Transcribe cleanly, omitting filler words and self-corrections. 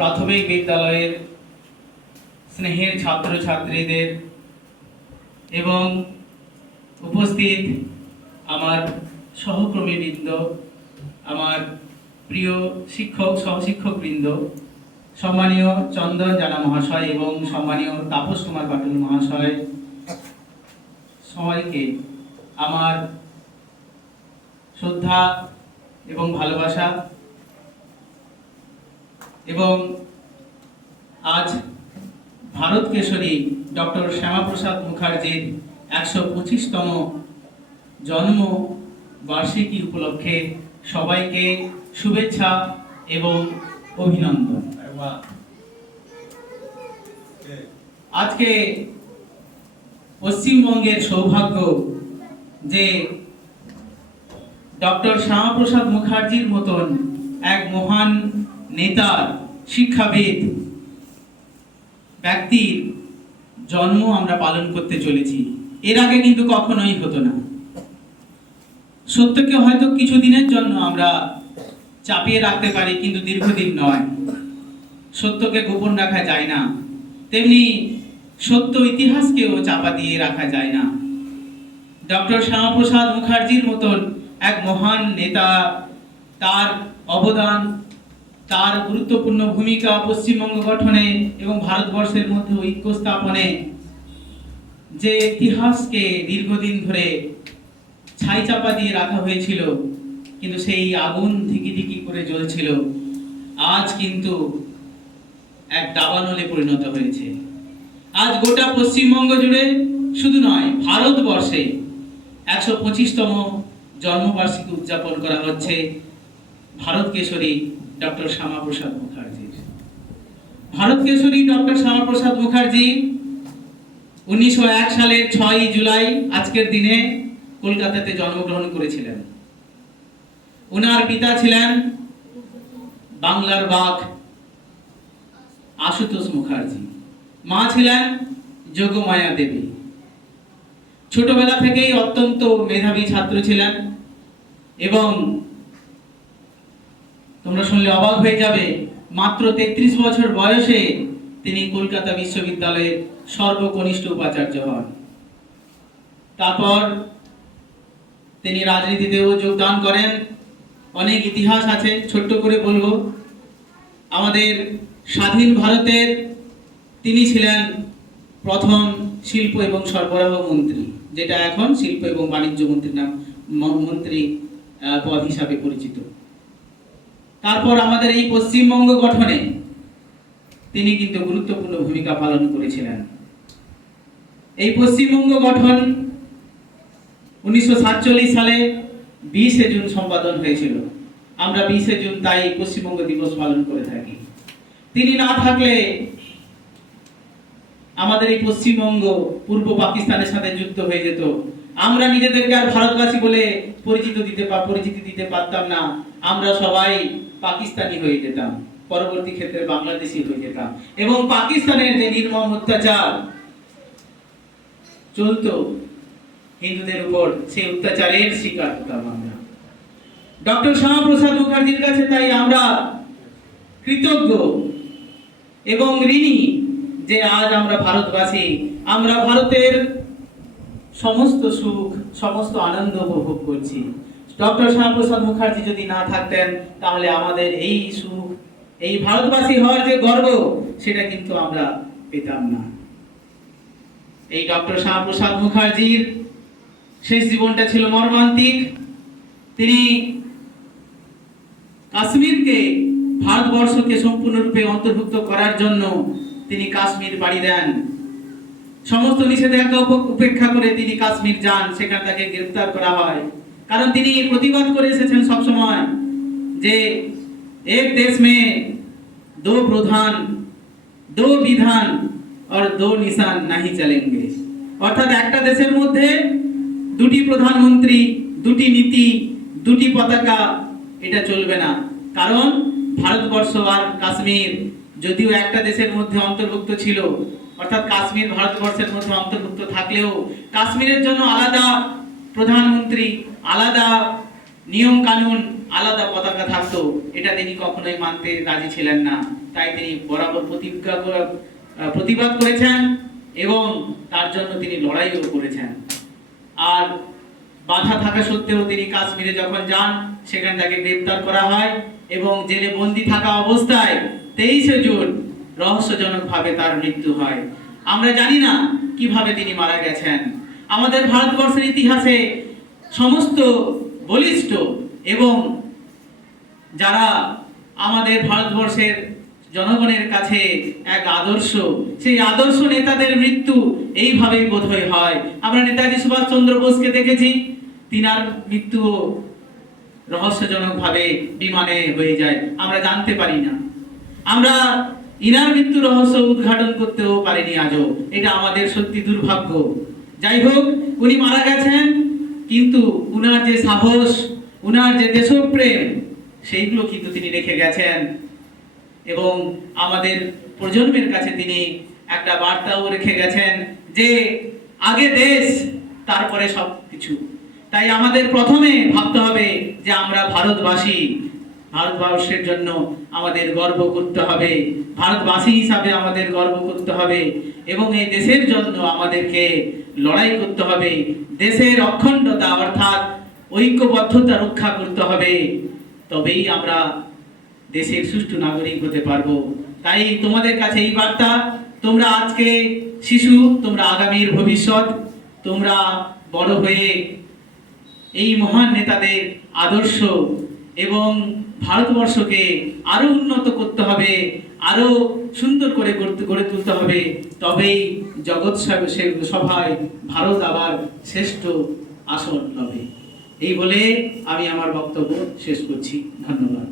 প্রাথমিক বিদ্যালয়ের স্নেহের ছাত্রছাত্রীদের এবং উপস্থিত আমার সহকর্মীবৃন্দ, আমার প্রিয় শিক্ষক সহশিক্ষকবৃন্দ, সম্মানীয় চন্দন জানা মহাশয় এবং সম্মানীয় তাপস কুমার পাটুল মহাশয়, সবাইকে আমার শ্রদ্ধা এবং ভালোবাসা। এবং আজ ভারত কেশরী ডক্টর শ্যামাপ্রসাদ মুখার্জির ১২৫তম জন্ম বার্ষিকী উপলক্ষে সবাইকে শুভেচ্ছা এবং অভিনন্দন। আজকে পশ্চিমবঙ্গের সৌভাগ্য যে ডক্টর শ্যামাপ্রসাদ মুখার্জির মতন এক মহান নেতার, শিক্ষাবিদ ব্যক্তির জন্ম আমরা পালন করতে চলেছি। এর আগে কিন্তু কখনোই হতো না। সত্যকে হয়তো কিছুদিনের জন্য আমরা চাপিয়ে রাখতে পারি, কিন্তু দীর্ঘদিন নয়। সত্যকে গোপন রাখা যায় না, তেমনি সত্য ইতিহাসকেও চাপা দিয়ে রাখা যায় না। ডক্টর শ্যামাপ্রসাদ মুখার্জির মতন এক মহান নেতা, তার অবদান, তার গুরুত্বপূর্ণ ভূমিকা পশ্চিমবঙ্গ গঠনে এবং ভারতবর্ষের মধ্যে ঐক্য স্থাপনে, যে ইতিহাসকে দীর্ঘদিন ধরে ছাই চাপা দিয়ে রাখা হয়েছিল, কিন্তু সেই আগুন ধিকি ধিকি করে জ্বলছিল, আজ কিন্তু এক দাবানলে পরিণত হয়েছে। আজ গোটা পশ্চিমবঙ্গ জুড়ে, শুধু নয় ভারতবর্ষে ১২৫তম জন্মবার্ষিকী উদযাপন করা হচ্ছে ভারত কেশরী ডক্টর শ্যামাপ্রসাদ মুখার্জির। ভারত কেশরী ডক্টর শ্যামাপ্রসাদ মুখার্জি ১৯০১ সালের ৬ই জুলাই আজকের দিনে কলকাতাতে জন্মগ্রহণ করেছিলেন। ওনার পিতা ছিলেন বাংলার বাঘ আশুতোষ মুখার্জি, মা ছিলেন যোগমায়া দেবী। ছোটবেলা থেকেই অত্যন্ত মেধাবী ছাত্র ছিলেন এবং তোমরা শুনলে অবাক হয়ে যাবে, মাত্র ৩৩ বছর বয়সে তিনি কলকাতা বিশ্ববিদ্যালয়ের সর্বকনিষ্ঠ উপাচার্য হন। তারপর তিনি রাজনীতিতেও যোগদান করেন। অনেক ইতিহাস আছে, ছোট্ট করে বলবো। আমাদের স্বাধীন ভারতের তিনি ছিলেন প্রথম শিল্প এবং সরবরাহ মন্ত্রী, যেটা এখন শিল্প এবং বাণিজ্য মন্ত্রী পদ হিসাবে পরিচিত। তারপর আমাদের এই পশ্চিমবঙ্গ গঠনে তিনি কিন্তু গুরুত্বপূর্ণ ভূমিকা পালন করেছিলেন। এই পশ্চিমবঙ্গ গঠন ১৯৪৭ সালে ২০শে জুন সম্পাদন হয়েছিল। আমরা ২০শে জুন তাই পশ্চিমবঙ্গ দিবস পালন করে থাকি। তিনি না থাকলে আমাদের এই পশ্চিমবঙ্গ পূর্ব পাকিস্তানের সাথে যুক্ত হয়ে যেত। আমরা নিজেদেরকে আর ভারতবাসী বলে পরিচিতি দিতে পারতাম না। আমরা সবাই পাকিস্তানি হয়ে যেতাম, পরবর্তী ক্ষেত্রে বাংলাদেশি হয়ে যেতাম, এবং পাকিস্তানের যে নির্মম অত্যাচার চলতো হিন্দুদের উপর, সেই অত্যাচারের শিকার হতাম আমরা। ডক্টর শ্যামাপ্রসাদ মুখার্জির কাছে তাই আমরা কৃতজ্ঞ এবং ঋণী যে আজ আমরা ভারতবাসী, আমরা ভারতের সমস্ত সুখ, সমস্ত আনন্দ উপভোগ করছি। ডক্টর শ্যামাপ্রসাদ মুখার্জি যদি না থাকতেন, তাহলে আমাদের এই সুখ, এই ভারতবাসী হওয়ার যে গর্ব, সেটা কিন্তু আমরা পেতাম না। এই ডক্টর শ্যামাপ্রসাদ মুখার্জির শেষ জীবনটা ছিল মর্মান্তিক। তিনি কাশ্মীরকে ভারতবর্ষকে সম্পূর্ণরূপে অন্তর্ভুক্ত করার জন্য তিনি কাশ্মীর পাড়ি দেন। সমস্ত নিষেধাজ্ঞা উপেক্ষা করে তিনি কাশ্মীর যান, সেখানে তাকে গ্রেফতার করা হয়। কারণ তিনি প্রতিবাদ করে এসেছেন সবসময় যে এক দেশ মে দো প্রধান, দো বিধান আর দো নিশান নাহি চলেঙ্গে। অর্থাৎ একটা দেশের মধ্যে দুটি প্রধানমন্ত্রী, দুটি নীতি, দুটি পতাকা, এটা চলবে না। কারণ ভারতবর্ষ আর কাশ্মীর যদিও একটা দেশের মধ্যে অন্তর্ভুক্ত ছিল, অর্থাৎ কাশ্মীর ভারতবর্ষের মধ্যে অন্তর্ভুক্ত থাকলেও কাশ্মীরের জন্য আলাদা প্রধানমন্ত্রী, আলাদা নিয়ম কানুন আলাদা পতাকা থাকতো, এটা তিনি কখনোই মানতে রাজি ছিলেন না। তাই তিনি বরাবর প্রতিবাদ করেছেন এবং তার জন্য তিনি লড়াইও করেছেন। আর বাধা থাকা সত্ত্বেও তিনি কাশ্মীরে যখন যান, সেখানে তাকে গ্রেপ্তার করা হয় এবং জেলে বন্দী থাকা অবস্থায় 23শে জুন রহস্যজনকভাবে তার মৃত্যু হয়। আমরা জানি না কিভাবে তিনি মারা গেছেন। আমাদের ভারতবর্ষের ইতিহাসে সমস্ত বলিষ্ঠ এবং যারা আমাদের ভারতবর্ষের জনগণের কাছে এক আদর্শ, সেই আদর্শ নেতাদের মৃত্যু এইভাবেই বোধহয় হয়। আমরা নেতাজি সুভাষচন্দ্র বোসকে দেখেছি, তিনার মৃত্যু রহস্যজনকভাবে বিমানে হয়ে যায়, আমরা জানতে পারি না। আমরা ইনার মৃত্যু রহস্য উদ্ঘাটন করতেও পারিনি আজও। এটা আমাদের সত্যি দুর্ভাগ্য। যাই হোক, উনি মারা গেছেন, কিন্তু উনার যে সাহস, উনার যে দেশপ্রেম, সেইগুলো কিন্তু তিনি রেখে গেছেন এবং আমাদের প্রজন্মের কাছে তিনি একটা বার্তাও রেখে গেছেন যে আগে দেশ, তারপরে সবকিছু। তাই আমাদের প্রথমে ভাবতে হবে যে আমরা ভারতবাসী, ভারতবর্ষের জন্য আমাদের গর্ব করতে হবে, ভারতবাসী হিসাবে আমাদের গর্ব করতে হবে এবং এই দেশের জন্য আমাদেরকে লড়াই করতে হবে। দেশের অখণ্ডতা অর্থাৎ ঐক্যবদ্ধতা রক্ষা করতে হবে, তবেই আমরা দেশের সুষ্ঠু নাগরিক হতে পারবো। তাই তোমাদের কাছে এই বার্তা, তোমরা আজকে শিশু, তোমরা আগামীর ভবিষ্যৎ, তোমরা বড় হয়ে এই মহান নেতাদের আদর্শ এবং ভারতবর্ষকে আরো উন্নত করতে হবে, আরো সুন্দর করে গড়ে তুলতে হবে, তবেই জগৎ সভায় ভারত আবার শ্রেষ্ঠ আসন হবে। এই বলে আমি আমার বক্তব্য শেষ করছি। ধন্যবাদ।